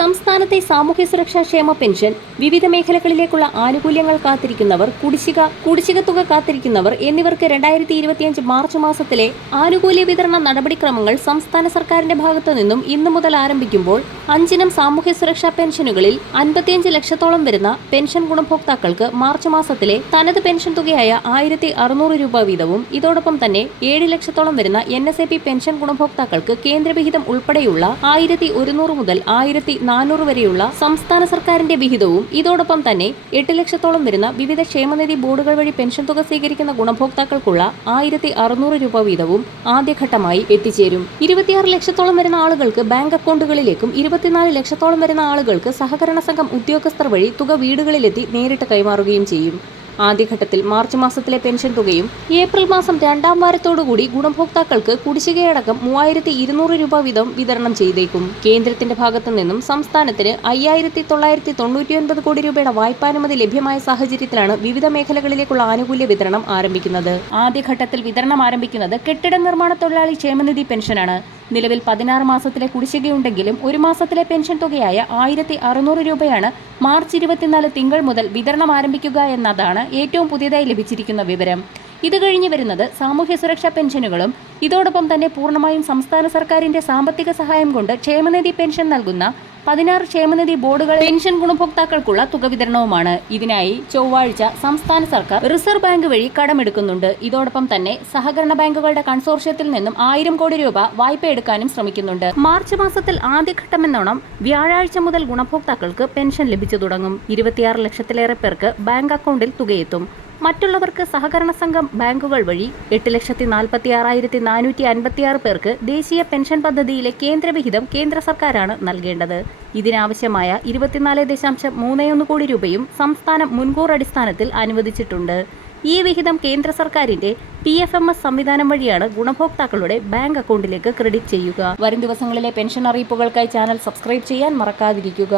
സംസ്ഥാനത്തെ സാമൂഹ്യ സുരക്ഷാ ക്ഷേമ പെൻഷൻ വിവിധ മേഖലകളിലേക്കുള്ള ആനുകൂല്യങ്ങൾ കാത്തിരിക്കുന്നവർ കുടിശ്ശിക കുടിശ്ശിക തുക കാത്തിരിക്കുന്നവർ എന്നിവർക്ക് രണ്ടായിരത്തി ഇരുപത്തിയഞ്ച് മാർച്ച് മാസത്തിലെ ആനുകൂല്യ വിതരണ നടപടിക്രമങ്ങൾ സംസ്ഥാന സർക്കാരിന്റെ ഭാഗത്തു നിന്നും ഇന്നു മുതൽ ആരംഭിക്കുമ്പോൾ അഞ്ചിനം സാമൂഹ്യ സുരക്ഷാ പെൻഷനുകളിൽ അൻപത്തിയഞ്ച് ലക്ഷത്തോളം വരുന്ന പെൻഷൻ ഗുണഭോക്താക്കൾക്ക് മാർച്ച് മാസത്തിലെ തനത് പെൻഷൻ തുകയായ ആയിരത്തി അറുന്നൂറ് രൂപ വീതവും ഇതോടൊപ്പം തന്നെ ഏഴ് ലക്ഷത്തോളം വരുന്ന N S A P pension ഗുണഭോക്താക്കൾക്ക് കേന്ദ്രവിഹിതം ഉൾപ്പെടെയുള്ള ആയിരത്തി ഒരുന്നൂറ് മുതൽ ആയിരത്തി നാനൂറ് വരെയുള്ള സംസ്ഥാന സർക്കാരിന്റെ വിഹിതവും ഇതോടൊപ്പം തന്നെ എട്ട് ലക്ഷത്തോളം വരുന്ന വിവിധ ക്ഷേമനിധി ബോർഡുകൾ വഴി പെൻഷൻ തുക സ്വീകരിക്കുന്ന ഗുണഭോക്താക്കൾക്കുള്ള ആയിരത്തി അറുന്നൂറ് രൂപ വീതവും ആദ്യഘട്ടമായി എത്തിച്ചേരും. ഇരുപത്തിയാറ് ലക്ഷത്തോളം വരുന്ന ആളുകൾക്ക് ബാങ്ക് അക്കൗണ്ടുകളിലേക്കും ഇരുപത്തിനാല് ലക്ഷത്തോളം വരുന്ന ആളുകൾക്ക് സഹകരണ സംഘം ഉദ്യോഗസ്ഥർ വഴി തുക വീടുകളിലെത്തി നേരിട്ട് കൈമാറുകയും ചെയ്യും. ആദ്യഘട്ടത്തിൽ മാർച്ച് മാസത്തിലെ പെൻഷൻ തുകയും ഏപ്രിൽ മാസം രണ്ടാം വാരത്തോടുകൂടി ഗുണഭോക്താക്കൾക്ക് കുടിശ്ശികയടക്കം മൂവായിരത്തി ഇരുന്നൂറ് രൂപ വീതം വിതരണം ചെയ്തേക്കും. കേന്ദ്രത്തിന്റെ ഭാഗത്തു നിന്നും സംസ്ഥാനത്തിന് അയ്യായിരത്തി തൊള്ളായിരത്തി തൊണ്ണൂറ്റിയൊൻപത് കോടി രൂപയുടെ വായ്പാനുമതി ലഭ്യമായ സാഹചര്യത്തിലാണ് വിവിധ മേഖലകളിലേക്കുള്ള ആനുകൂല്യ വിതരണം ആരംഭിക്കുന്നത്. ആദ്യഘട്ടത്തിൽ വിതരണം ആരംഭിക്കുന്നത് കെട്ടിട നിർമ്മാണ തൊഴിലാളി ക്ഷേമനിധി പെൻഷനാണ്. നിലവിൽ പതിനാറ് മാസത്തിലെ കുടിശ്ശികയുണ്ടെങ്കിലും ഒരു മാസത്തിലെ പെൻഷൻ തുകയായ ആയിരത്തി അറുന്നൂറ് രൂപയാണ് മാർച്ച് ഇരുപത്തിനാല് തിങ്കൾ മുതൽ വിതരണം ആരംഭിക്കുക എന്നതാണ് ഏറ്റവും പുതിയതായി ലഭിച്ചിരിക്കുന്ന വിവരം. ഇത് കഴിഞ്ഞ് വരുന്നത് സാമൂഹ്യ സുരക്ഷാ പെൻഷനുകളും ഇതോടൊപ്പം തന്നെ പൂർണമായും സംസ്ഥാന സർക്കാരിന്റെ സാമ്പത്തിക സഹായം കൊണ്ട് ക്ഷേമനിധി പെൻഷൻ നൽകുന്ന പതിനാറ് ക്ഷേമനിധി ബോർഡുകൾ പെൻഷൻ ഗുണഭോക്താക്കൾക്കുള്ള തുക വിതരണവുമാണ്. ഇതിനായി ചൊവ്വാഴ്ച സംസ്ഥാന സർക്കാർ റിസർവ് ബാങ്ക് വഴി കടമെടുക്കുന്നുണ്ട്. ഇതോടൊപ്പം തന്നെ സഹകരണ ബാങ്കുകളുടെ കൺസോർഷ്യത്തിൽ നിന്നും ആയിരം കോടി രൂപ വായ്പ എടുക്കാനും ശ്രമിക്കുന്നുണ്ട്. മാർച്ച് മാസത്തിൽ ആദ്യഘട്ടമെന്നോണം വ്യാഴാഴ്ച മുതൽ ഗുണഭോക്താക്കൾക്ക് പെൻഷൻ ലഭിച്ചു തുടങ്ങും. ഇരുപത്തിയാറ് ലക്ഷത്തിലേറെ പേർക്ക് ബാങ്ക് അക്കൗണ്ടിൽ തുകയെത്തും. മറ്റുള്ളവർക്ക് സഹകരണ സംഘം ബാങ്കുകൾ വഴി എട്ട് ലക്ഷത്തി നാൽപ്പത്തി ആറായിരത്തി നാനൂറ്റി അൻപത്തിയാറ് പേർക്ക് ദേശീയ പെൻഷൻ പദ്ധതിയിലെ കേന്ദ്രവിഹിതം കേന്ദ്ര സർക്കാരാണ് നൽകേണ്ടത്. ഇതിനാവശ്യമായ ഇരുപത്തിനാല് ദശാംശം മൂന്ന് ഒന്ന് കോടി രൂപയും സംസ്ഥാനം മുൻകൂർ അടിസ്ഥാനത്തിൽ അനുവദിച്ചിട്ടുണ്ട്. ഈ വിഹിതം കേന്ദ്ര സർക്കാരിന്റെ പി എഫ് എം എസ് സംവിധാനം വഴിയാണ് ഗുണഭോക്താക്കളുടെ ബാങ്ക് അക്കൗണ്ടിലേക്ക് ക്രെഡിറ്റ് ചെയ്യുക. വരും ദിവസങ്ങളിലെ പെൻഷൻ അറിയിപ്പുകൾക്കായി ചാനൽ സബ്സ്ക്രൈബ് ചെയ്യാൻ മറക്കാതിരിക്കുക.